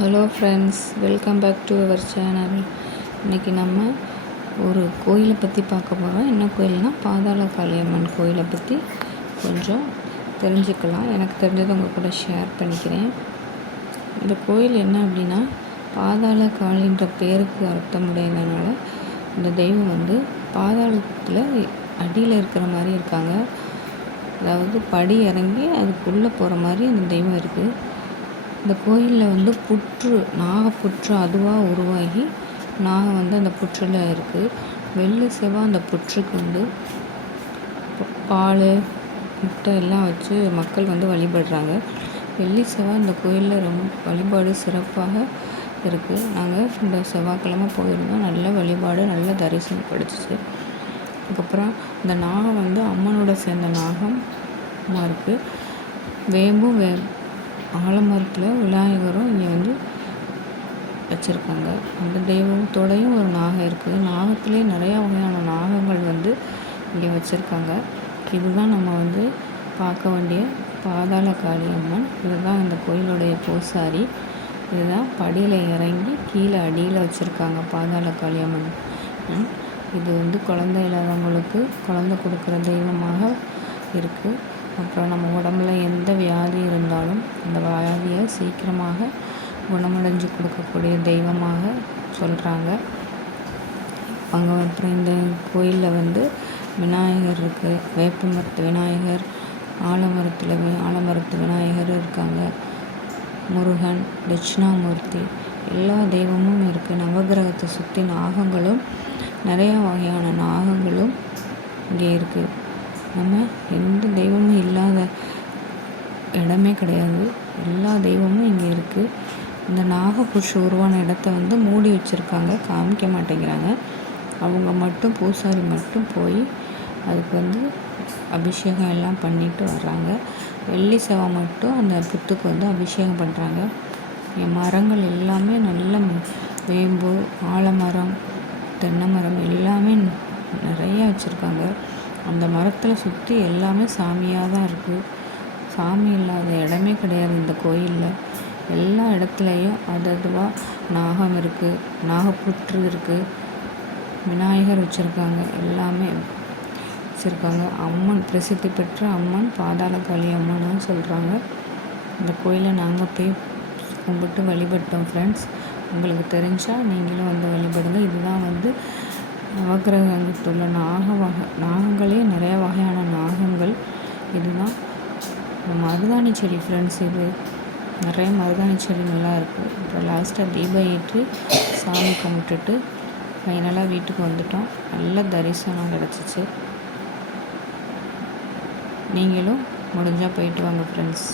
Hello friends, welcome back to our channel. இன்றைக்கி நம்ம ஒரு கோயிலை பற்றி பார்க்க போகிறோம். என்ன கோயில்னால் பாதாள காளியம்மன் கோயிலை பற்றி கொஞ்சம் தெரிஞ்சுக்கலாம். எனக்கு தெரிஞ்சதை உங்கள் கூட ஷேர் பண்ணிக்கிறேன். இந்த கோயில் என்ன அப்படின்னா, பாதாள காளின்ற பேருக்கு அர்த்தமுடையதுனால இந்த தெய்வம் வந்து பாதாளத்தில் அடியில் இருக்கிற மாதிரி இருக்காங்க. அதாவது படி இறங்கி அதுக்குள்ளே போகிற மாதிரி அந்த தெய்வம் இருக்குது. இந்த கோயிலில் வந்து நாகப்புற்று அதுவாக உருவாகி நாகம் வந்து அந்த புற்றில் இருக்குது. வெள்ளி செவ்வாய் அந்த புற்றுக்கு வந்து பால் முட்டை எல்லாம் வச்சு மக்கள் வந்து வழிபடுறாங்க. வெள்ளி செவ்வாய் இந்த கோயிலில் ரொம்ப வழிபாடு சிறப்பாக இருக்குது. நாங்கள் இந்த செவ்வாய்க்கிழமை போயிருந்தோம். நல்ல வழிபாடு, நல்ல தரிசனம் கிடச்சிச்சு. அதுக்கப்புறம் இந்த நாகம் வந்து அம்மனோட சேர்ந்த நாகமாக இருக்குது. வேம்பும் ஆலமரத்தில் விநாயகரும் இங்கே வந்து வச்சுருக்காங்க. அந்த தெய்வத்தோடையும் ஒரு நாகம் இருக்குது. நாகத்திலே நிறையா வகையான நாகங்கள் வந்து இங்கே வச்சுருக்காங்க. இதுதான் நம்ம வந்து பார்க்க வேண்டிய பாதாள காளியம்மன். இதுதான் இந்த கோயிலுடைய பூசாரி. இதுதான் படியில் இறங்கி கீழே அடியில் வச்சுருக்காங்க பாதாள காளியம்மன். இது வந்து குழந்தை இல்லாதவங்களுக்கு குழந்தை கொடுக்குற தெய்வமாக இருக்குது. அப்புறம் நம்ம உடம்புல எந்த வியாதி இருந்தாலும் அந்த வியாதியை சீக்கிரமாக குணமடைஞ்சு கொடுக்கக்கூடிய தெய்வமாக சொல்கிறாங்க. அப்புறம் இந்த கோயிலில் வந்து விநாயகர் இருக்குது. வேப்பமரத்து விநாயகர், ஆலமரத்து விநாயகர் இருக்காங்க. முருகன், தட்சிணாமூர்த்தி எல்லா தெய்வமும் இருக்குது. நவகிரகத்தை சுற்றி நாகங்களும் நிறையா வகையான நாகங்களும் இங்கே இருக்குது. நம்ம எந்த தெய்வமும் இல்லாத இடமே கிடையாது. எல்லா தெய்வமும் இங்கே இருக்குது. இந்த நாகப்புற்று உருவான இடத்த வந்து மூடி வச்சுருக்காங்க, காமிக்க மாட்டேங்கிறாங்க. அவங்க மட்டும் பூசாரி மட்டும் போய் அதுக்கு வந்து அபிஷேகம் எல்லாம் பண்ணிட்டு வர்றாங்க. வெள்ளி செவ்வாய் மட்டும் அந்த புத்துக்கு வந்து அபிஷேகம் பண்ணுறாங்க. மரங்கள் எல்லாமே நல்ல வேம்பு, ஆலமரம், தென்னை மரம் எல்லாமே நிறையா வச்சுருக்காங்க. அந்த மரத்தில் சுற்றி எல்லாமே சாமியாக தான் இருக்குது. சாமி இல்லாத இடமே கிடையாது இந்த கோயிலில். எல்லா இடத்துலையும் அதுவாக நாகம் இருக்குது, நாகப்புற்று இருக்குது, விநாயகர் வச்சுருக்காங்க, எல்லாமே வச்சுருக்காங்க. அம்மன், பிரசித்தி பெற்ற அம்மன் பாதாள காளி அம்மன்னு சொல்கிறாங்க. இந்த கோயிலை நாங்கள் போய் கும்பிட்டு வழிபட்டோம் ஃப்ரெண்ட்ஸ். உங்களுக்கு தெரிஞ்சால் நீங்களும் வந்து வழிபடுங்க. இதுதான் வந்து நவகிரகத்தில் உள்ள நாகங்களே நிறைய வகையான நாகங்கள். இதுதான் மருதாணி செடி ஃப்ரெண்ட்ஸ். இது நிறைய மருதாணி செடி நல்லா இருக்குது. அப்புறம் லாஸ்ட்டாக தீபம் ஏற்றி சாமி கும்பிட்டுட்டு ஃபைனலாக வீட்டுக்கு வந்துட்டோம். நல்ல தரிசனம் கிடச்சிச்சு. நீங்களும் முடிஞ்சால் போயிட்டு வாங்க ஃப்ரெண்ட்ஸ்.